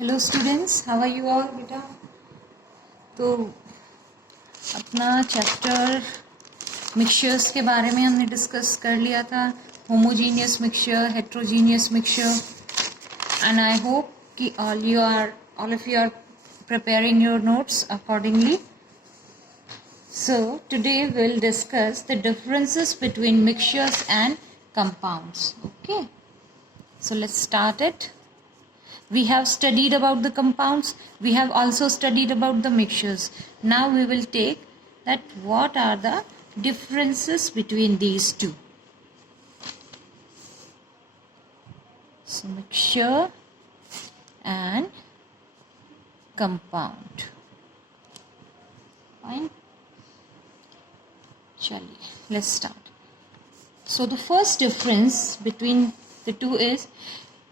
Hello students, how are you all बेटा। तो अपना चैप्टर मिक्सचर्स के बारे में हमने डिस्कस कर लिया था, homogeneous mixture, heterogeneous mixture, and I hope कि all of you are preparing your notes accordingly. So today we'll discuss the differences between mixtures and compounds. Okay, so let's start it. We have studied about the compounds. We have also studied about the mixtures. Now we will take that what are the differences between these two. So mixture and compound. Fine. Chaliye, let's start. So the first difference between the two is,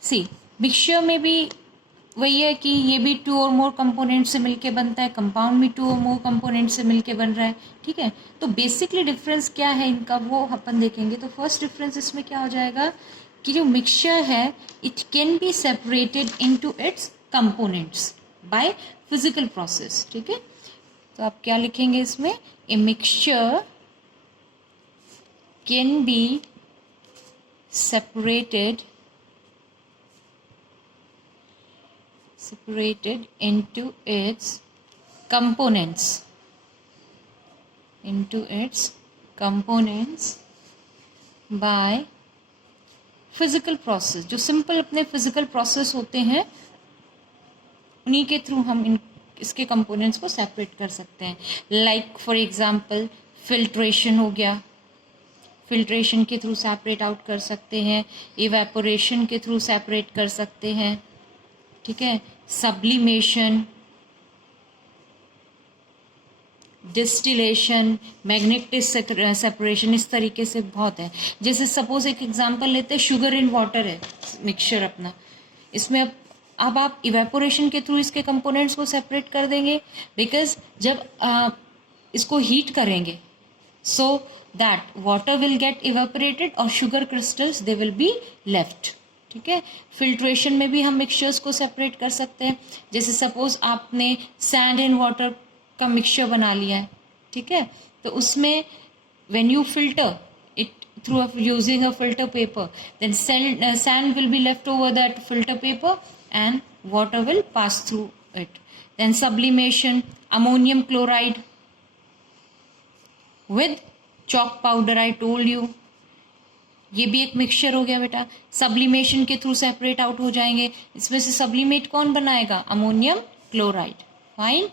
see, mixture में भी वही है कि ये भी to और मोर component से मिलके बनता है, कंपाउंड भी टू और मोर कंपोनेंट से मिलके बन रहा है. ठीक है, तो बेसिकली डिफरेंस क्या है इनका वो अपन देखेंगे. तो फर्स्ट डिफरेंस इसमें क्या हो जाएगा कि जो मिक्सचर है it can be separated into its components by physical process. ठीक है, तो आप क्या लिखेंगे इसमें, a mixture can be separated into its components by physical process. जो सिंपल अपने फिजिकल प्रोसेस होते हैं उन्हीं के थ्रू हम इसके कंपोनेंट्स को सेपरेट कर सकते हैं. लाइक फॉर एग्जांपल फिल्ट्रेशन हो गया, फिल्ट्रेशन के थ्रू सेपरेट आउट कर सकते हैं, इवेपोरेशन के थ्रू सेपरेट कर सकते हैं. ठीक है, सब्लिमेशन, डिस्टिलेशन, मैग्नेटिक सेपरेशन, इस तरीके से बहुत है. जैसे सपोज एक एग्जांपल लेते हैं, शुगर इन वाटर है मिक्सचर अपना, इसमें अब आप इवेपोरेशन के थ्रू इसके कंपोनेंट्स को सेपरेट कर देंगे, बिकॉज जब इसको हीट करेंगे so that water will get evaporated और sugar crystals they will be left. ठीक है, फिल्ट्रेशन में भी हम मिक्सचर्स को सेपरेट कर सकते हैं. जैसे सपोज आपने सैंड एंड वाटर का मिक्सचर बना लिया है, ठीक है, तो उसमें when you filter it through using a filter paper, then sand will be left over that filter paper and water will pass through it. Then sublimation, ammonium chloride with chalk powder, I told you, ये भी एक mixture हो गया बेटा. Sublimation के through separate out हो जाएंगे. इसमें से सब्लिमेट कौन बनाएगा, अमोनियम क्लोराइड. फाइन,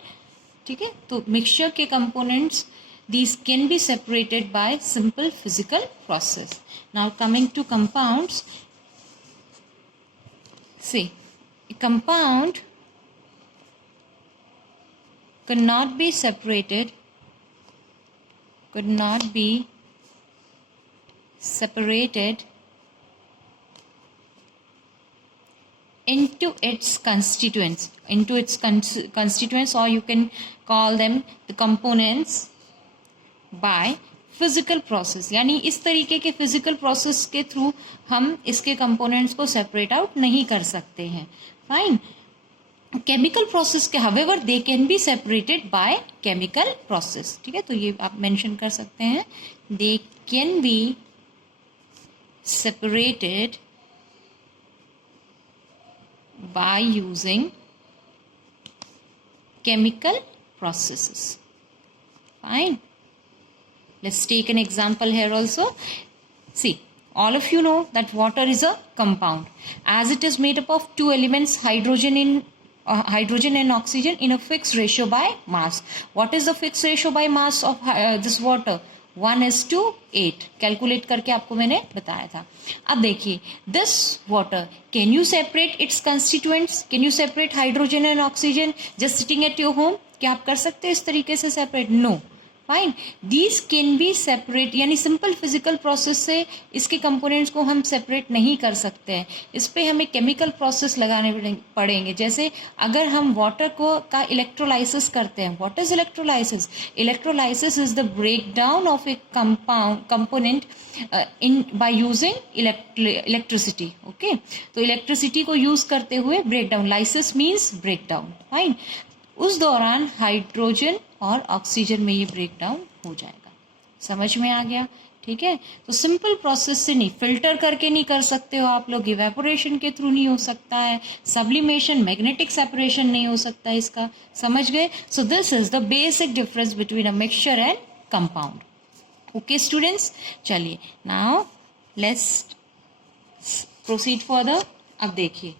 ठीक है, तो मिक्सचर के components these can be separated by simple physical process. Now coming to compounds, see, a compound could not be separated into its constituents, or you can call them the components by physical process. यानी इस तरीके के physical process के through हम इसके components को separate out नहीं कर सकते हैं. फाइन, केमिकल प्रोसेस के however they can be separated by chemical process. ठीक है, तो ये आप मेंशन कर सकते हैं, they can be separated by using chemical processes. Fine, let's take an example here also. See, all of you know that water is a compound as it is made up of two elements, hydrogen and oxygen in a fixed ratio by mass. What is the fixed ratio by mass of this water? 1:8. Calculate करके आपको मैंने बताया था. अब देखिए, this water, can you separate its constituents, can you separate hydrogen and oxygen just sitting at your home? क्या आप कर सकते हैं इस तरीके से separate? No. Fine. These can be separate, यानी सिंपल फिजिकल प्रोसेस से इसके कंपोनेंट्स को हम सेपरेट नहीं कर सकते हैं. इस पर हमें केमिकल प्रोसेस लगाने पड़ेंगे. जैसे अगर हम वाटर को का इलेक्ट्रोलाइसिस करते हैं. What is electrolysis? Electrolysis is the break down of a component in by using electricity. Okay, तो इलेक्ट्रिसिटी को यूज करते हुए break down. Lysis means break down. Fine. उस दौरान हाइड्रोजन और ऑक्सीजन में ये ब्रेक डाउन हो जाएगा. समझ में आ गया? ठीक है. तो सिंपल प्रोसेस से नहीं, फिल्टर करके नहीं कर सकते हो आप लोग, इवेपोरेशन के थ्रू नहीं हो सकता है, सब्लिमेशन, मैग्नेटिक सेपरेशन नहीं हो सकता है इसका. समझ गए? So this is the basic difference between a mixture and compound. Okay students, चलिए नाउ लेट्स प्रोसीड फर्दर. अब देखिए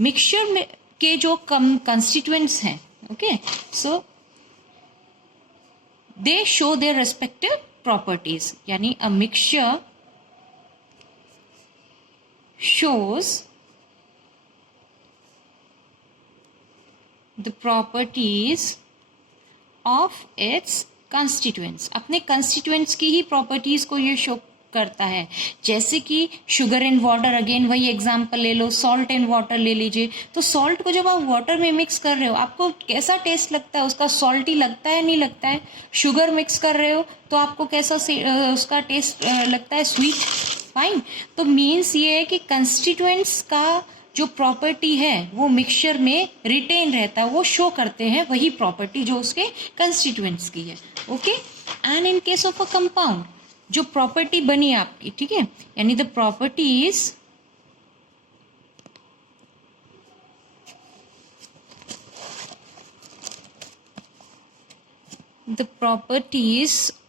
मिक्सचर में के जो कंस्टिट्यूएंट्स हैं, okay, so they show their respective properties. यानी a mixture shows the properties of its constituents. अपने constituents की ही प्रॉपर्टीज को ये शो करता है. जैसे कि शुगर एंड वाटर, अगेन वही एग्जांपल ले लो, सॉल्ट एंड वाटर ले लीजिए. तो सॉल्ट को जब आप वाटर में मिक्स कर रहे हो, आपको कैसा टेस्ट लगता है? उसका सॉल्टी लगता है, नहीं लगता है? शुगर मिक्स कर रहे हो तो आपको कैसा उसका टेस्ट लगता है? स्वीट. फाइन. तो मीन्स ये है कि कंस्टिट्यूएंट्स का जो प्रॉपर्टी है वो मिक्सचर में रिटेन रहता है, वो शो करते हैं वही प्रॉपर्टी जो उसके कंस्टिट्यूएंट्स की है. Okay. And in case of a compound, जो प्रॉपर्टी बनी आपकी, ठीक है, यानी the properties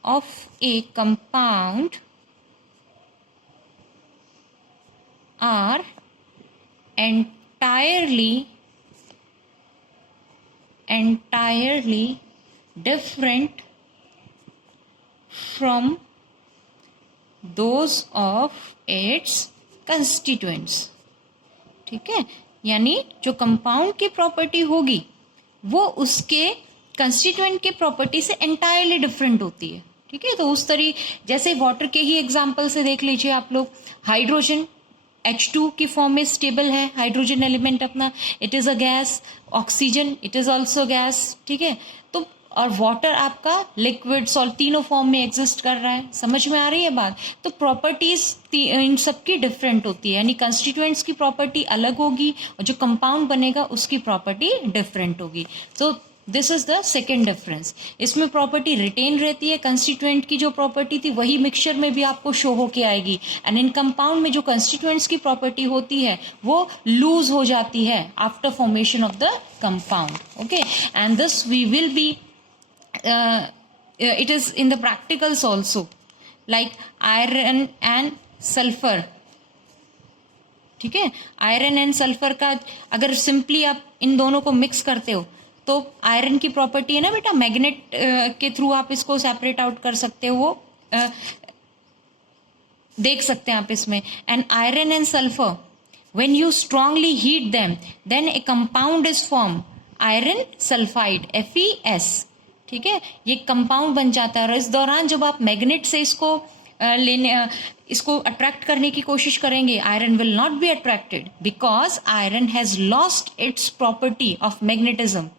of a compound are entirely different from those of its constituents. ठीक है. यानी जो कंपाउंड की प्रॉपर्टी होगी वो उसके कंस्टिट्यूएंट के प्रॉपर्टी से एंटायरली डिफरेंट होती है. ठीक है. तो उस जैसे वाटर के ही एग्जांपल से देख लीजिए आप लोग. हाइड्रोजन H2 की फॉर्म में स्टेबल है, हाइड्रोजन एलिमेंट अपना, it is a gas. Oxygen it is also gas. ठीक है. तो और वाटर आपका लिक्विड, सॉल्ट, तीनों फॉर्म में एग्जिस्ट कर रहा है. समझ में आ रही है बात? तो प्रॉपर्टीज इन सबकी डिफरेंट होती है, यानी कंस्टिट्यूएंट्स की प्रॉपर्टी अलग होगी और जो कंपाउंड बनेगा उसकी प्रॉपर्टी डिफरेंट होगी. तो this is the second difference. इसमें प्रॉपर्टी रिटेन रहती है, कंस्टिट्यूएंट की जो प्रॉपर्टी थी वही मिक्सचर में भी आपको शो होके आएगी. एंड इन कंपाउंड में जो कंस्टिट्यूएंट्स की प्रॉपर्टी होती है वो लूज हो जाती है after formation of the compound. Okay. And this we will be it is in the practicals also, like iron and sulfur. ठीक है. आयरन एंड सल्फर का अगर सिंपली आप इन दोनों को मिक्स करते हो तो आयरन की प्रॉपर्टी है ना बेटा, मैग्नेट के थ्रू आप इसको सेपरेट आउट कर सकते हो, वो देख सकते हैं आप इसमें. And iron and sulphur, when you strongly heat them, then a compound is formed, iron sulfide, FeS. ठीक है. ये कंपाउंड बन जाता है. और इस दौरान जब आप मैग्नेट से इसको अट्रैक्ट करने की कोशिश करेंगे, iron will not be attracted because iron has lost its property of magnetism,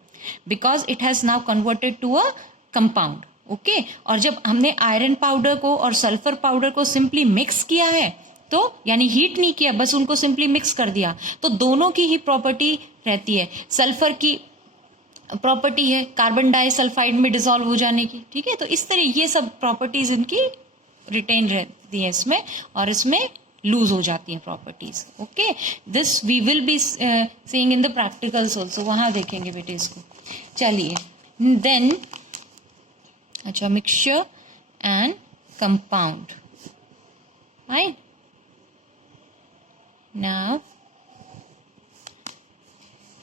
because it has now converted to a compound. Okay. और जब हमने आयरन पाउडर को और सल्फर पाउडर को सिंपली मिक्स किया है, तो यानी हीट नहीं किया, बस उनको सिंपली मिक्स कर दिया, तो दोनों की ही प्रॉपर्टी रहती है. सल्फर की प्रॉपर्टी है कार्बन डाइसल्फाइड में डिसॉल्व हो जाने की. ठीक है. तो इस तरह ये सब प्रॉपर्टीज इनकी रिटेन रहती है इसमें, और इसमें लूज हो जाती हैं properties. Okay. This we will be seeing in the practicals also, वहां देखेंगे बेटे इसको. चलिए देन, अच्छा, mixture and compound. Right. Now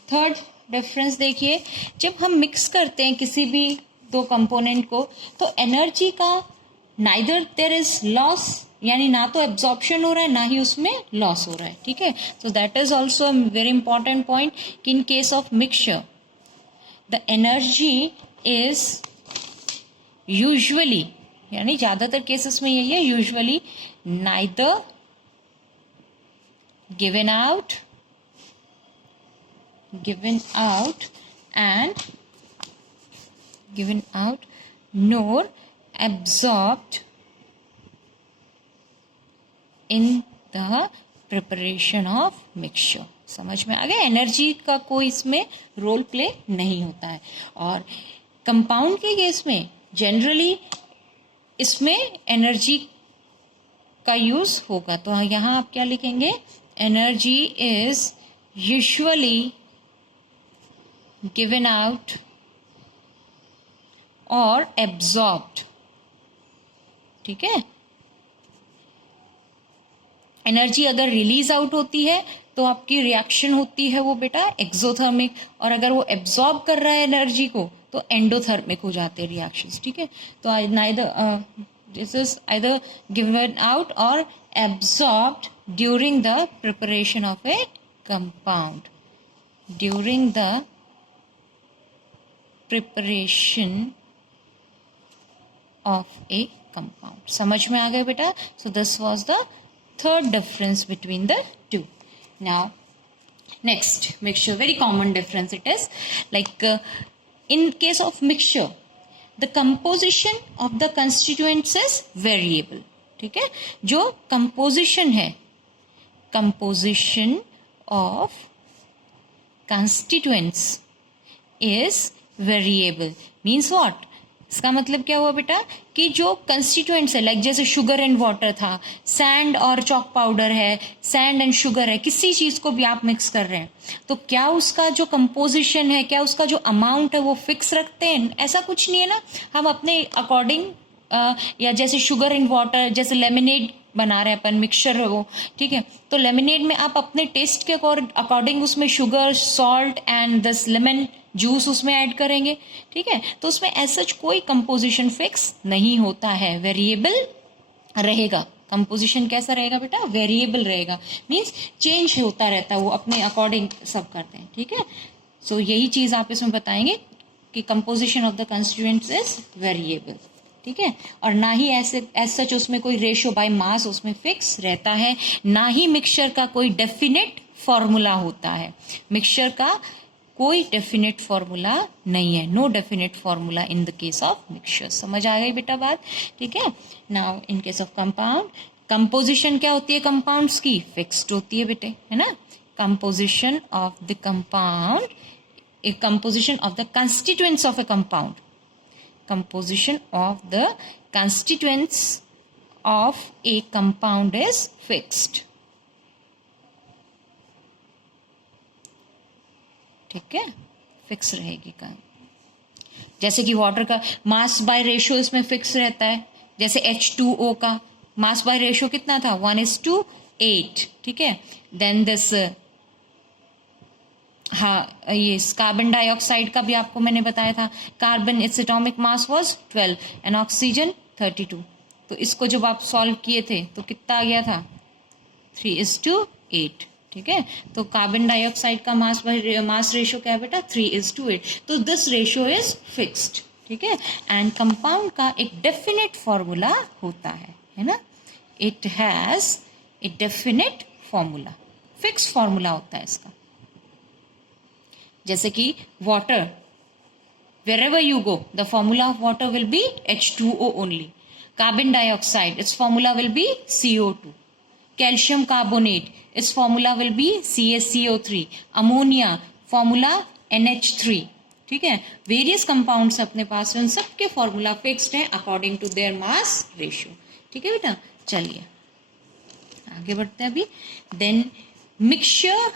third difference देखिए. जब हम मिक्स करते हैं किसी भी दो कंपोनेंट को, तो एनर्जी का नाइदर देयर इज लॉस, यानी ना तो एब्जॉर्प्शन हो रहा है ना ही उसमें लॉस हो रहा है. ठीक है. So that is also a very important point कि in case of mixture the energy is usually, यानी ज्यादातर केसेस में यही है, usually neither given out nor absorbed in the preparation of mixture. समझ में आ गया? एनर्जी का कोई इसमें रोल प्ले नहीं होता है। और कंपाउंड के केस में जनरली इसमें एनर्जी का यूज होगा। तो यहाँ आप क्या लिखेंगे? Energy is usually given out और एब्जॉर्ब्ड। ठीक है, एनर्जी अगर रिलीज आउट होती है तो आपकी रिएक्शन होती है वो बेटा एक्सोथर्मिक, और अगर वो एब्जॉर्ब कर रहा है एनर्जी को तो एंडोथर्मिक हो जाते हैं रिएक्शंस। ठीक है, तो neither this is either given out और absorbed during the preparation of a compound, during the preparation of a compound. समझ में आ गया बेटा? So this was the third difference between the two. Now next, mixture, very common difference it is, like in case of mixture the composition of the constituents is variable. ठीक है, जो composition है, composition of constituents is variable means what? इसका मतलब क्या हुआ बेटा कि जो कंस्टिट्यूएंट्स है, लाइक जैसे शुगर एंड वाटर था, सैंड और चॉक पाउडर है, सैंड एंड शुगर है, किसी चीज को भी आप मिक्स कर रहे हैं तो क्या उसका जो कंपोजिशन है, क्या उसका जो अमाउंट है वो फिक्स रखते हैं? ऐसा कुछ नहीं है ना, हम अपने अकॉर्डिंग या जैसे शुगर एंड वाटर, जैसे लेमनेड बना रहे हैं अपन, मिक्सचर है वो। ठीक है, तो लेमनेड में आप अपने टेस्ट के अकॉर्डिंग उसमें sugar, salt and this lemon juice उसमें ऐड करेंगे। ठीक है, तो उसमें ऐसा कोई कंपोजिशन फिक्स नहीं होता है, वेरिएबल रहेगा। कंपोजिशन कैसा रहेगा बेटा? वेरिएबल रहेगा, मींस चेंज होता रहता है, वो अपने अकॉर्डिंग सब करते हैं। ठीक है, सो यही चीज आप इसमें बताएंगे कि composition of the constituents is variable. ठीक है, और ना ही ऐसे एज सच उसमें कोई रेशियो बाय मास उसमें फिक्स रहता है, ना ही मिक्सचर का कोई डेफिनेट फॉर्मूला होता है। मिक्सचर का कोई डेफिनेट फॉर्मूला नहीं है, no definite formula in the case of mixture. समझ आ गई बेटा बात? ठीक है, now in case of compound, composition क्या होती है कंपाउंड्स की? फिक्स्ड होती है बेटे, है ना। Composition of the compound, A composition of the constituents of a compound, composition of the constituents of a compound is fixed. ठीक है, फिक्स रहेगी का। जैसे कि वाटर का मास बाय रेशियो इसमें फिक्स रहता है, जैसे H2O का मास बाय रेशियो कितना था? 1:8। ठीक है, देन दिस हाँ, ये कार्बन डाइऑक्साइड का भी आपको मैंने बताया था, carbon its atomic mass was 12 and oxygen 32। तो इसको जब आप सॉल्व किए थे तो कितना आ गया था? 3:8। ठीक है, तो कार्बन डाइऑक्साइड का मास रेशियो क्या है बेटा? 3:8। तो दिस रेशियो इज फिक्स्ड। ठीक है, एंड कंपाउंड का एक डेफिनेट फॉर्मूला होता है ना, it has a definite formula, fix formula होता है इसका। जैसे कि water, wherever you go, the formula of water will be H2O only. Carbon dioxide, its formula will be CO2. Calcium carbonate, its formula will be CaCO3. Ammonia, formula NH3. ठीक है, various compounds अपने पास हैं, उन सबके formula fixed हैं according to their mass ratio. ठीक है बेटा, चलिए आगे बढ़ते हैं अभी। देन मिक्सचर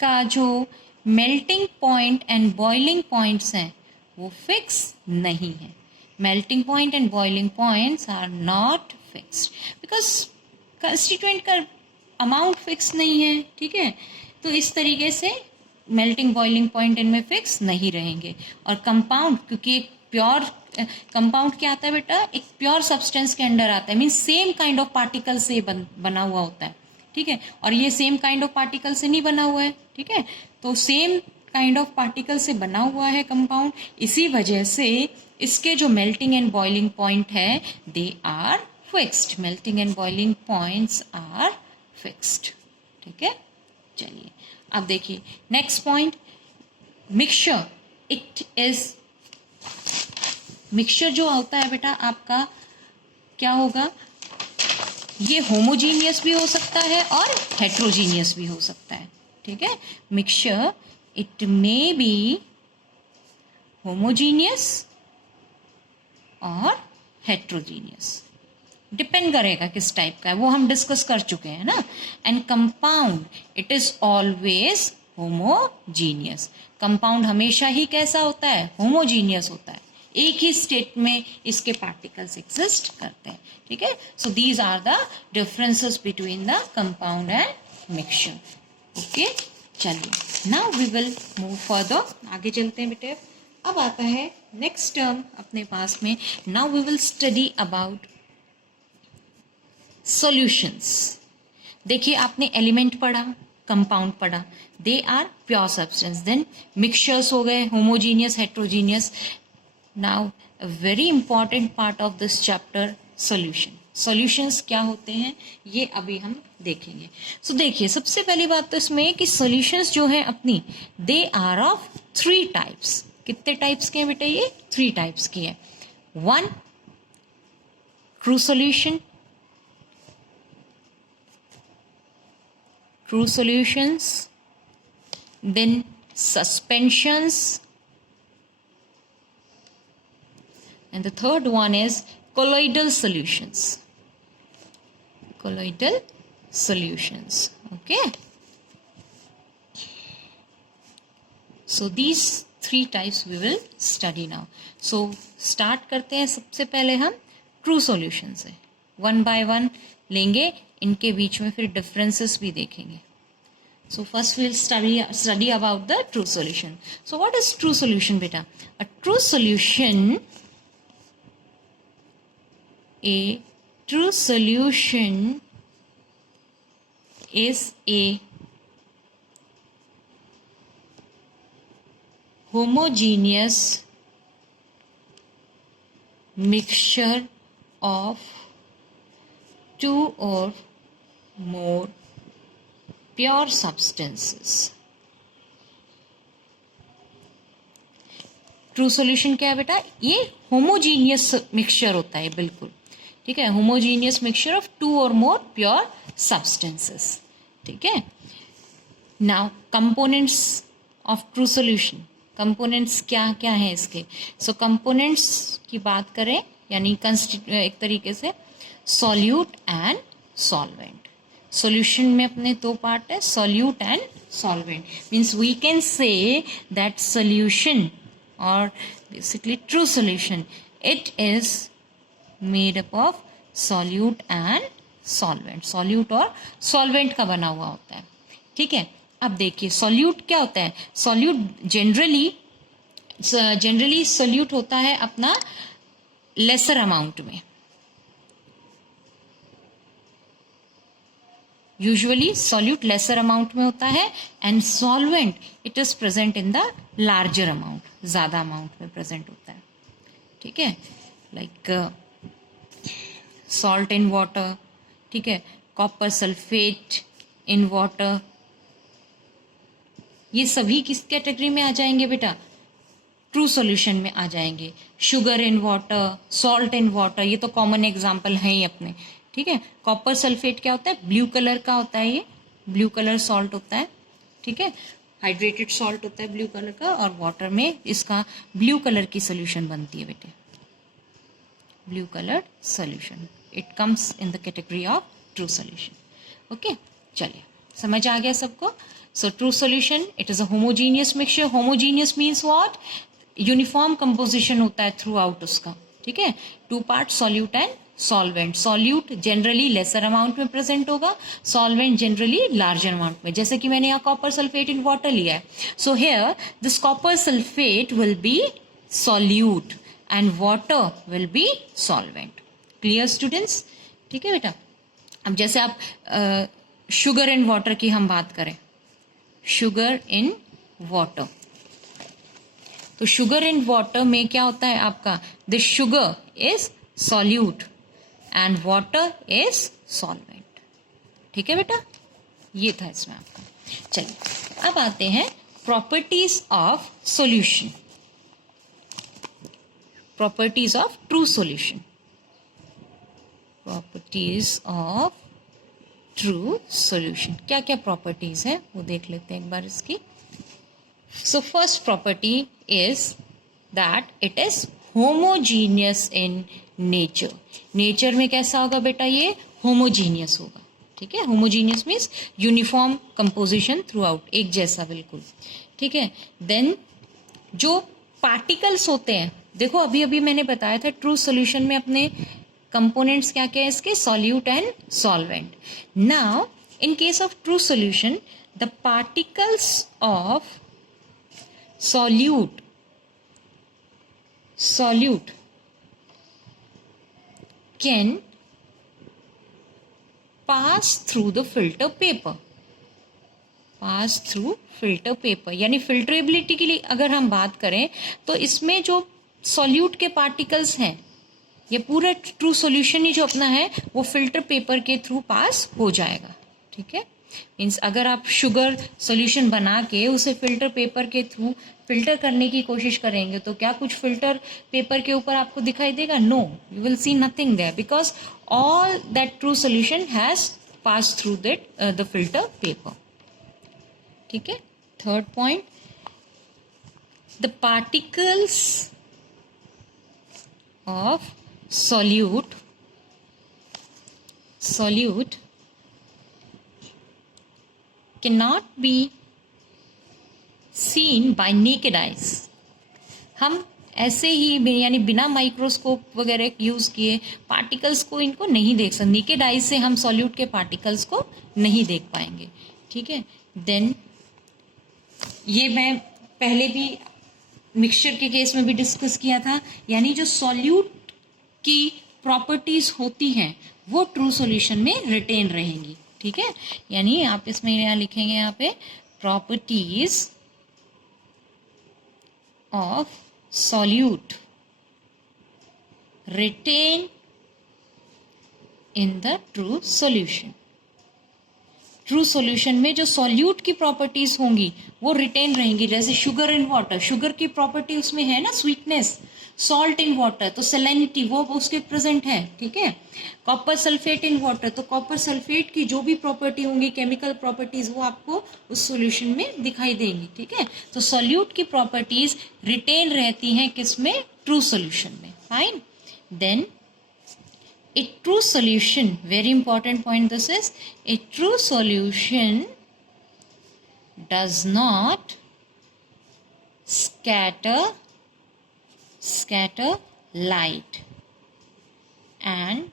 का जो melting point and boiling points हैं वो फिक्स नहीं है। Melting point and boiling points are not fixed because constituent का अमाउंट फिक्स नहीं है। ठीक है, तो इस तरीके से मेल्टिंग बॉइलिंग पॉइंट इनमें फिक्स नहीं रहेंगे। और कंपाउंड, क्योंकि एक प्योर कंपाउंड क्या आता है बेटा? एक प्योर सब्सटेंस के अंडर आता है, means same kind of particle से बना हुआ होता है। ठीक है, और ये सेम काइंड ऑफ पार्टिकल से नहीं बना हुआ है। ठीक है, तो सेम काइंड ऑफ पार्टिकल से बना हुआ है कंपाउंड, इसी वजह से इसके जो मेल्टिंग एंड बॉइलिंग पॉइंट है they are fixed, melting and boiling points are fixed. ठीक है, चलिए अब देखिए next point, mixture. It is, mixture जो होता है बेटा आपका क्या होगा, ये होमोजीनियस भी हो सकता है और हेट्रोजीनियस भी हो सकता है। ठीक है, mixture it may be homogeneous और हेट्रोजीनियस, डिपेंड करेगा किस टाइप का है, वो हम डिस्कस कर चुके हैं ना। And compound it is always homogeneous, compound हमेशा ही कैसा होता है, होमोजीनियस होता है, एक ही स्टेट में इसके पार्टिकल्स एग्जिस्ट करते हैं। ठीक है, so these are the differences between the compound and mixture. Okay, चलिए now we will move further, आगे चलते हैं बेटे। अब आता है नेक्स्ट टर्म अपने पास में, now we will study about solutions. देखिए आपने एलिमेंट पढ़ा, कंपाउंड पढ़ा, they are pure substance, then mixtures हो गए homogeneous, heterogeneous. Now a very important part of this chapter, solution. Solutions क्या होते हैं ये अभी हम देखेंगे। सो देखिए सबसे पहली बात तो इसमें कि सॉल्यूशंस जो हैं अपनी, दे आर ऑफ 3 टाइप्स। कितने टाइप्स के हैं बेटा ये, 3 टाइप्स की है। 1 true solution, true solutions, then suspensions, and the third one is colloidal solutions. Colloidal solutions. Okay, so these 3 types we will study now. So start करते हैं सबसे पहले हम true solution से, one by one लेंगे, इनके बीच में फिर डिफरेंसेस भी देखेंगे। So first will study about the true solution. So what is true solution बेटा? A true solution, a true solution is a homogeneous mixture of 2 or more pure substances. True solution क्या है बेटा? ये homogeneous mixture होता है, बिल्कुल ठीक है, homogeneous mixture of 2 or more pure substances. ठीक है, now components of true solution, components क्या क्या हैं इसके? सो कंपोनेंट्स की बात करें यानी एक तरीके से सॉल्यूट एंड सॉल्वेंट। सॉल्यूशन में अपने 2 पार्ट है, solute and solvent. Means we can say that solution और basically true solution, it is made up of solute and solvent. Solute और सॉल्वेंट का बना हुआ होता है। ठीक है, अब देखिए सॉल्यूट क्या होता है? सॉल्यूट जनरली सॉल्यूट होता है अपना लेसर अमाउंट में, यूजुअली सॉल्यूट लेसर अमाउंट में होता है, and solvent it is present in the larger amount, ज्यादा अमाउंट में प्रेजेंट होता है। ठीक है, लाइक सॉल्ट इन वाटर, ठीक है, कॉपर सल्फेट इन वाटर, ये सभी किस कैटेगरी में आ जाएंगे बेटा? ट्रू सॉल्यूशन में आ जाएंगे। Sugar in water, salt in water, ये तो कॉमन एग्जांपल है ही अपने। ठीक है, कॉपर सल्फेट क्या होता है? ब्लू कलर का होता है, ये ब्लू कलर सॉल्ट होता है। ठीक है, हाइड्रेटेड सॉल्ट होता है ब्लू कलर का, और वाटर में इसका ब्लू कलर की सोल्यूशन बनती है बेटे, blue colour solution. It comes in the category of true solution. Okay, चलिए समझ आ गया सबको? So true solution it is a homogeneous mixture. Homogeneous means what? Uniform composition होता है थ्रू आउट उसका। ठीक है, 2 part solute and solvent. Solute generally lesser amount में प्रेजेंट होगा, सॉल्वेंट जनरली लार्जर अमाउंट में। जैसे कि मैंने यहाँ कॉपर सल्फेट इन वाटर लिया है, so here this copper sulphate will be solute and water will be solvent. Clear students? ठीक है बेटा, अब जैसे आप शुगर इन वाटर की हम बात करें, शुगर इन वाटर, तो शुगर इन वाटर में क्या होता है आपका, the sugar is solute and water is solvent. ठीक है बेटा, ये था इसमें आपका। चलिए अब आते हैं properties of solution, properties of true solution, properties of true solution. क्या क्या प्रॉपर्टीज है वो देख लेते हैं एक बार इसकी। So first property is that it is homogeneous in nature. Nature में कैसा होगा बेटा, ये होमोजीनियस होगा। ठीक है, homogeneous means uniform composition through out, एक जैसा बिल्कुल। ठीक है, देन जो पार्टिकल्स होते हैं, देखो अभी अभी मैंने बताया था ट्रू सॉल्यूशन में अपने कंपोनेंट्स क्या क्या है इसके, solute and solvent. Now in case of true solution the particles of solute can pass through the filter paper, pass through filter paper, यानी फिल्ट्रेबिलिटी के लिए अगर हम बात करें तो इसमें जो सॉल्यूट के पार्टिकल्स हैं, ये पूरा ट्रू सॉल्यूशन ही जो अपना है वो फिल्टर पेपर के थ्रू पास हो जाएगा। ठीक है, मीन्स अगर आप शुगर सॉल्यूशन बना के उसे फिल्टर पेपर के थ्रू फिल्टर करने की कोशिश करेंगे तो क्या कुछ फिल्टर पेपर के ऊपर आपको दिखाई देगा? No, you will see nothing there because all that true solution has pass through that the filter paper. ठीक है, third point, the particles of solute cannot be seen by naked eyes। हम ऐसे ही यानी बिना माइक्रोस्कोप वगैरह use किए particles को इनको नहीं देख सकते, नेकेड आइज से हम सॉल्यूट के पार्टिकल्स को नहीं देख पाएंगे। ठीक है, देन ये मैं पहले भी मिक्सचर के केस में भी डिस्कस किया था, यानी जो सॉल्यूट की प्रॉपर्टीज होती हैं वो ट्रू सॉल्यूशन में रिटेन रहेंगी। ठीक है, यानी आप इसमें यहाँ लिखेंगे यहाँ पे properties of solute retain in the true solution. True solution में जो सॉल्यूट की प्रॉपर्टीज होंगी वो रिटेन रहेंगी, जैसे शुगर इन वाटर, शुगर की प्रॉपर्टी उसमें है ना स्वीटनेस, सॉल्ट इन वाटर तो सैलिनिटी वो उसके प्रेजेंट है। ठीक है, कॉपर सल्फेट इन वाटर तो कॉपर सल्फेट की जो भी प्रॉपर्टी होंगी केमिकल प्रॉपर्टीज वो आपको उस सॉल्यूशन में दिखाई देंगी। ठीक है, तो सॉल्यूट की प्रॉपर्टीज रिटेन रहती हैं किसमें, ट्रू सॉल्यूशन में। Fine, then a true solution, very important point this is, a true solution does not scatter light and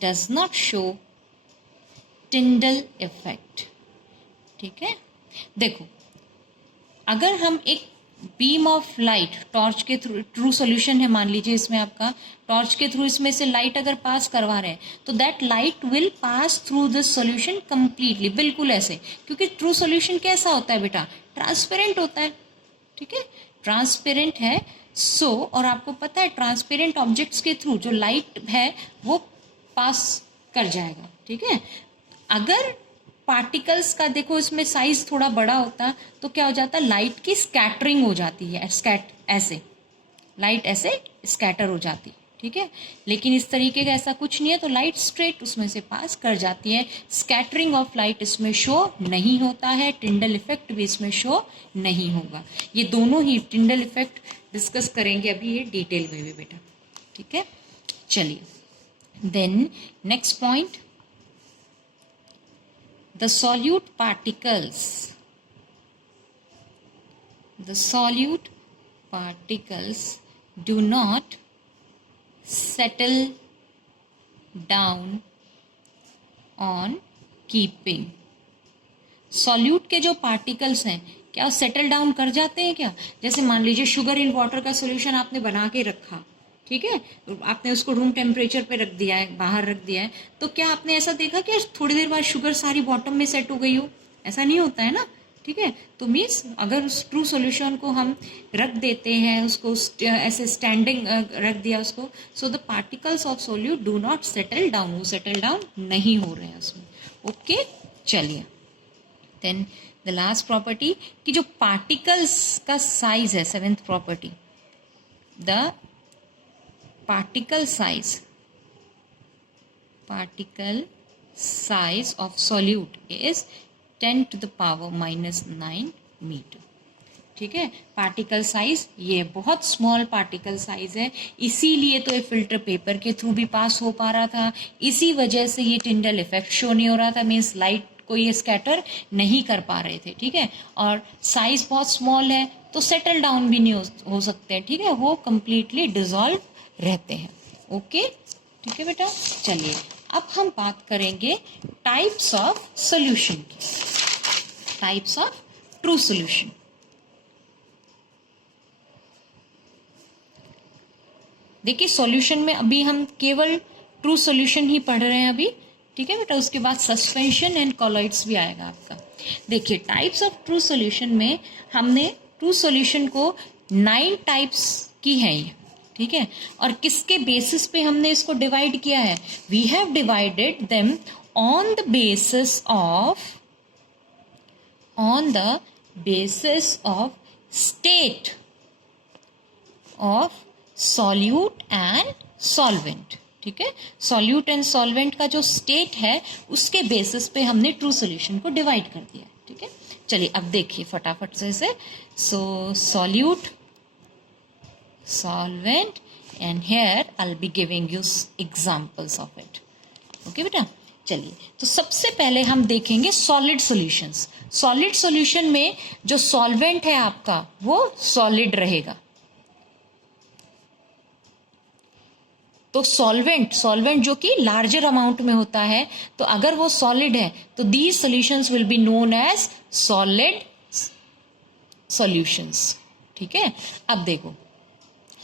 does not show Tyndall effect। ठीक है, देखो अगर हम एक बीम ऑफ लाइट टॉर्च के थ्रू, ट्रू सॉल्यूशन है मान लीजिए इसमें आपका, टॉर्च के थ्रू इसमें से लाइट अगर पास करवा रहे हैं तो that light will pass through this solution completely, बिल्कुल ऐसे, क्योंकि ट्रू सॉल्यूशन कैसा होता है बेटा, ट्रांसपेरेंट होता है। ठीक है, ट्रांसपेरेंट है सो और आपको पता है ट्रांसपेरेंट ऑब्जेक्ट्स के थ्रू जो लाइट है वो पास कर जाएगा। ठीक है, अगर पार्टिकल्स का देखो इसमें साइज थोड़ा बड़ा होता तो क्या हो जाता, लाइट की स्कैटरिंग हो जाती है, ऐसे लाइट ऐसे स्कैटर हो जाती। ठीक है, लेकिन इस तरीके का ऐसा कुछ नहीं है, तो लाइट स्ट्रेट उसमें से पास कर जाती है, स्कैटरिंग ऑफ लाइट इसमें शो नहीं होता है, टिंडल इफेक्ट भी इसमें शो नहीं होगा। ये दोनों ही टिंडल इफेक्ट डिस्कस करेंगे अभी ये डिटेल में भी बेटा। ठीक है, चलिए then next point, the solute particles do not settle down on keeping। Solute के जो पार्टिकल्स हैं क्या सेटल डाउन कर जाते हैं क्या? जैसे मान लीजिए शुगर इन वाटर का सॉल्यूशन आपने बना के रखा, ठीक है, आपने उसको रूम टेम्परेचर पे रख दिया है, बाहर रख दिया है, तो क्या आपने ऐसा देखा कि थोड़ी देर बाद शुगर सारी बॉटम में सेट हो गई हो? ऐसा नहीं होता है ना, ठीक है। तो मीन्स अगर उस ट्रू सॉल्यूशन को हम रख देते हैं, उसको ऐसे स्टैंडिंग रख दिया उसको, so the particles of solute do not settle down, वो सेटल डाउन नहीं हो रहे हैं उसमें। ओके, चलिए देन द लास्ट प्रॉपर्टी कि जो पार्टिकल्स का साइज है, seventh property, the particle size of solute is 10 to the power minus 9 metre. ठीक है, पार्टिकल साइज ये बहुत स्मॉल पार्टिकल साइज है, इसीलिए तो ये फिल्टर पेपर के थ्रू भी पास हो पा रहा था, इसी वजह से ये टिंडल इफेक्ट शो नहीं हो रहा था, मीन्स लाइट को ये स्कैटर नहीं कर पा रहे थे। ठीक है, और साइज बहुत स्मॉल है तो सेटल डाउन भी नहीं हो सकते। ठीक है, वो कंप्लीटली डिजॉल्व रहते हैं। ओके, ठीक है बेटा। चलिए अब हम बात करेंगे टाइप्स ऑफ सॉल्यूशन की, टाइप्स ऑफ ट्रू सॉल्यूशन। देखिए सॉल्यूशन में अभी हम केवल ट्रू सॉल्यूशन ही पढ़ रहे हैं अभी। ठीक है बेटा, उसके बाद सस्पेंशन एंड कॉलॉइड्स भी आएगा आपका। देखिए टाइप्स ऑफ ट्रू सॉल्यूशन में हमने ट्रू सॉल्यूशन को 9 टाइप्स की है ये। ठीक है, और किसके बेसिस पे हमने इसको डिवाइड किया है? We have divided them on the basis of state of solute and solvent. ठीक है, सॉल्यूट एंड सॉल्वेंट का जो स्टेट है उसके बेसिस पे हमने ट्रू सॉल्यूशन को डिवाइड कर दिया है। ठीक है, चलिए अब देखिए फटाफट से इसे। सो solute, solvent, and here I'll be giving you examples of it. Okay बेटा, चलिए तो सबसे पहले हम देखेंगे सॉलिड सॉल्यूशंस। सॉलिड सॉल्यूशन में जो सॉल्वेंट है आपका वो सॉलिड रहेगा। तो सॉल्वेंट जो कि लार्जर अमाउंट में होता है, तो अगर वो सॉलिड है तो these solutions will be known as solid solutions. ठीक है, अब देखो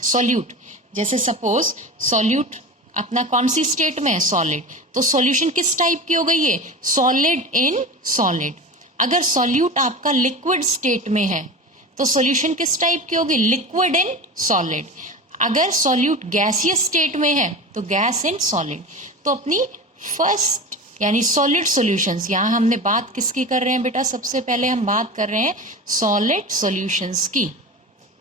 सॉल्यूट, जैसे सपोज सॉल्यूट अपना कौन सी स्टेट में है? सॉलिड। तो सॉल्यूशन किस टाइप की हो गई है? Solid in solid. अगर सॉल्यूट आपका लिक्विड स्टेट में है तो सॉल्यूशन किस टाइप की होगी? Liquid in solid. अगर सॉल्यूट गैसियस स्टेट में है तो गैस इन सॉलिड। तो अपनी फर्स्ट यानी सॉलिड सॉल्यूशंस, यहाँ हमने बात किसकी कर रहे हैं बेटा? सबसे पहले हम बात कर रहे हैं सॉलिड सॉल्यूशंस की।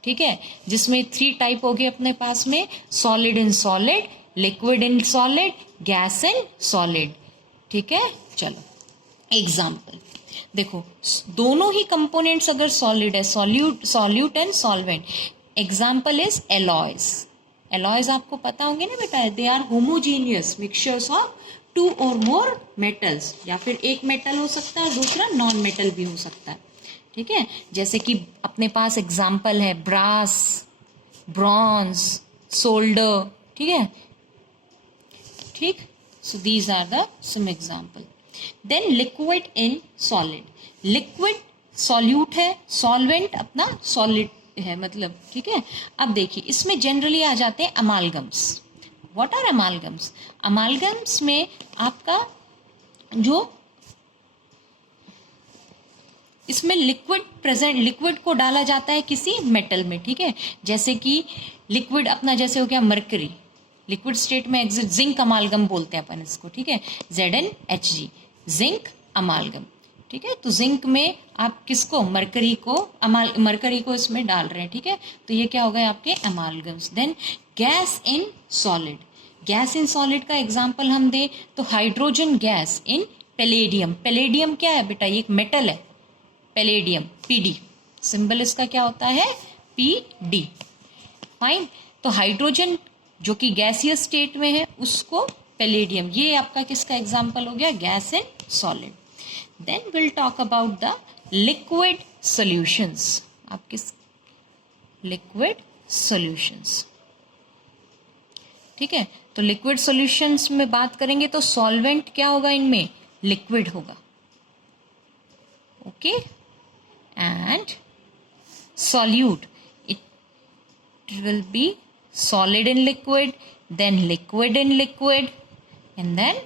ठीक है, जिसमें 3 टाइप हो गए अपने पास में, solid in solid, liquid in solid, gas in solid. ठीक है, चलो एग्जाम्पल देखो, दोनों ही कंपोनेंट्स अगर सॉलिड है, solute and solvent. Example is alloys. Alloys आपको पता होंगे ना बेटा, they are homogeneous mixtures of 2 or more metals, या फिर एक मेटल हो सकता है, दूसरा नॉन मेटल भी हो सकता है। ठीक है, जैसे कि अपने पास एग्जाम्पल है ब्रास, ब्रॉन्ज, सोल्डर। ठीक है, ठीक, so these are the some example. Then liquid in solid, liquid solute है, सॉल्वेंट अपना सॉलिड है मतलब। ठीक है, अब देखिए इसमें जनरली आ जाते हैं अमालगम्स। What are अमालगम्स? अमालगम्स में आपका जो इसमें लिक्विड को डाला जाता है किसी मेटल में। ठीक है, जैसे कि लिक्विड अपना जैसे हो गया मरकरी, लिक्विड स्टेट में एग्जिट, जिंक अमालगम बोलते हैं अपन इसको। ठीक है, ZnHg, जिंक अमालगम। ठीक है, तो जिंक में आप किसको? मरकरी को इसमें डाल रहे हैं। ठीक है, तो ये क्या हो गए आपके amalgams. Then gas in solid, gas in solid का एग्जाम्पल हम दे तो hydrogen gas in palladium. Palladium क्या है बेटा? ये एक मेटल है, पैलेडियम, Pd, सिंबल इसका क्या होता है? Pd। फाइन, तो हाइड्रोजन जो कि गैसियस स्टेट में है उसको पैलेडियम, ये आपका किसका एग्जाम्पल हो गया? Gas in solid. Then will talk about the liquid solutions. आप किस लिक्विड सॉल्यूशंस। ठीक है, तो लिक्विड सॉल्यूशंस में बात करेंगे तो सॉल्वेंट क्या होगा? इनमें लिक्विड होगा। Okay, and solute, it will be solid in liquid, then liquid in liquid, and then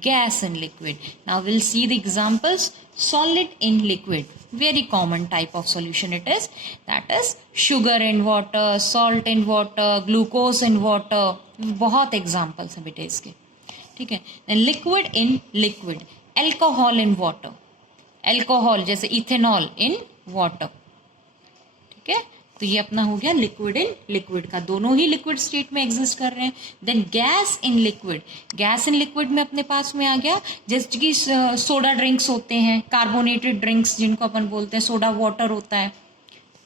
gas in liquid. Now we'll see the examples. Solid in liquid, very common type of solution it is, that is sugar in water, salt in water, glucose in water. बहुत examples हैं बेटे इसके, ठीक है. then liquid in liquid, alcohol in water, alcohol जैसे ethanol in water, ठीक है. तो ये अपना हो गया लिक्विड इन लिक्विड का, दोनों ही लिक्विड स्टेट में एग्जिस्ट कर रहे हैं. Then gas in liquid, gas in liquid में अपने पास में आ गया जैसे कि सोडा ड्रिंक्स होते हैं, कार्बोनेटेड ड्रिंक्स जिनको अपन बोलते हैं, सोडा वाटर होता है,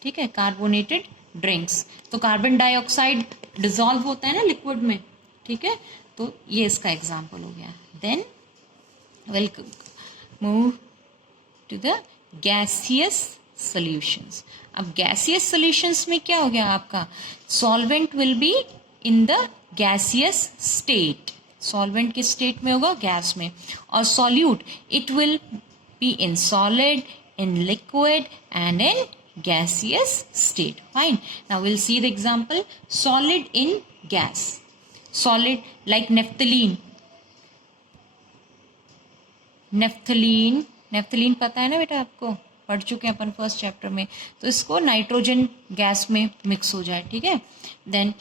ठीक है, कार्बोनेटेड ड्रिंक्स. तो कार्बन डाइऑक्साइड डिजॉल्व होता है ना लिक्विड में, ठीक है. तो ये इसका एग्जाम्पल हो गया. Then will move to the gaseous solutions. अब गैसियस सॉल्यूशंस में क्या हो गया आपका, solvent will be in the gaseous state, solvent किस स्टेट में होगा, गैस में. और solute it will be in solid, in liquid and in gaseous state. Fine. Now we'll see the example. Solid in gas, solid like naphthalene. Naphthalene पता है ना बेटा, आपको पढ़ चुके हैं अपन फर्स्ट चैप्टर में. तो इसको नाइट्रोजन गैस में मिक्स हो जाए, ठीक है. देन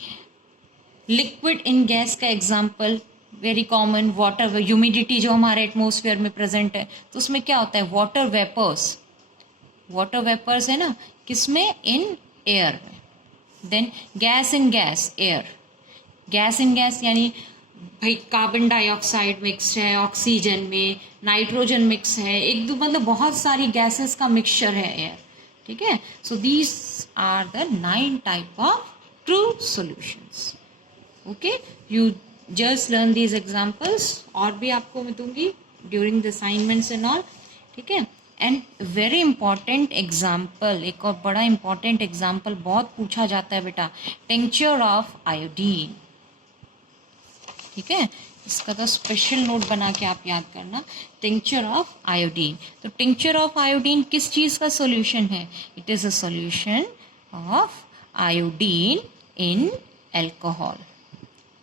लिक्विड इन गैस का example very common, water, humidity जो हमारे एटमॉस्फेयर में प्रेजेंट है, तो उसमें क्या होता है, वाटर वेपर्स, वाटर वेपर्स है ना, किसमें, इन एयर में. Then gas in gas, air, gas in gas यानी भाई कार्बन डाइऑक्साइड मिक्स है ऑक्सीजन में, नाइट्रोजन मिक्स है, एक दो मतलब बहुत सारी गैसेस का मिक्सचर है एयर, ठीक है. So these are the 9 type of true solutions. Okay, you just learn these examples, और भी आपको मैं दूंगी during the assignments and all, ठीक है. एंड वेरी इंपॉर्टेंट एग्जाम्पल, एक और बड़ा इंपॉर्टेंट एग्जाम्पल बहुत पूछा जाता है बेटा, टिंक्चर ऑफ आयोडीन, ठीक है. इसका तो स्पेशल नोट बना के आप याद करना, टिंक्चर ऑफ आयोडीन. तो टिंक्चर ऑफ आयोडीन किस चीज का सॉल्यूशन है, it is a solution of iodine in alcohol,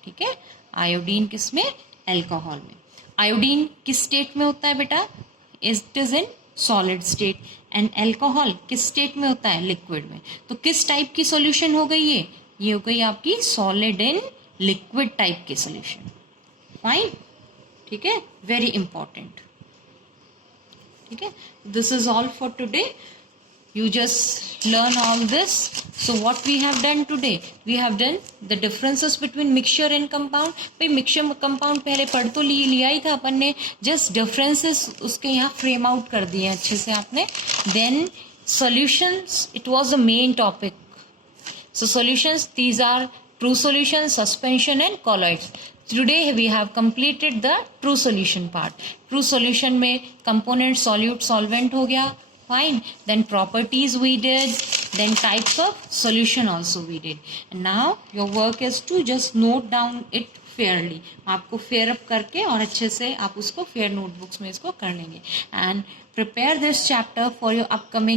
ठीक है. आयोडीन किसमें, अल्कोहल में. आयोडीन किस स्टेट में होता है बेटा, it is in solid state, and alcohol किस स्टेट में होता है, लिक्विड में. तो किस टाइप की सॉल्यूशन हो गई ये हो गई आपकी सॉलिड इन लिक्विड टाइप के सॉल्यूशन. फाइन, ठीक है, वेरी इंपॉर्टेंट, ठीक है. This is all for today. You just learn all this. So what we have done today, we have done the differences between mixture and compound. भाई mixture compound पहले पढ़ तो लिया ही था अपन ने, just differences उसके यहाँ frame out कर दिए अच्छे से आपने. Then solutions, it was the main topic. So solutions, these are true solutions, suspension and colloids. Today we have completed the true solution part. True solution में component, solute, solvent हो गया. Fine. Then properties we did, then types of solution also we did. And now your work is to just note down it fairly. आपको fair up करके और अच्छे से आप उसको fair notebooks में इसको कर लेंगे. And prepare this chapter for your upcoming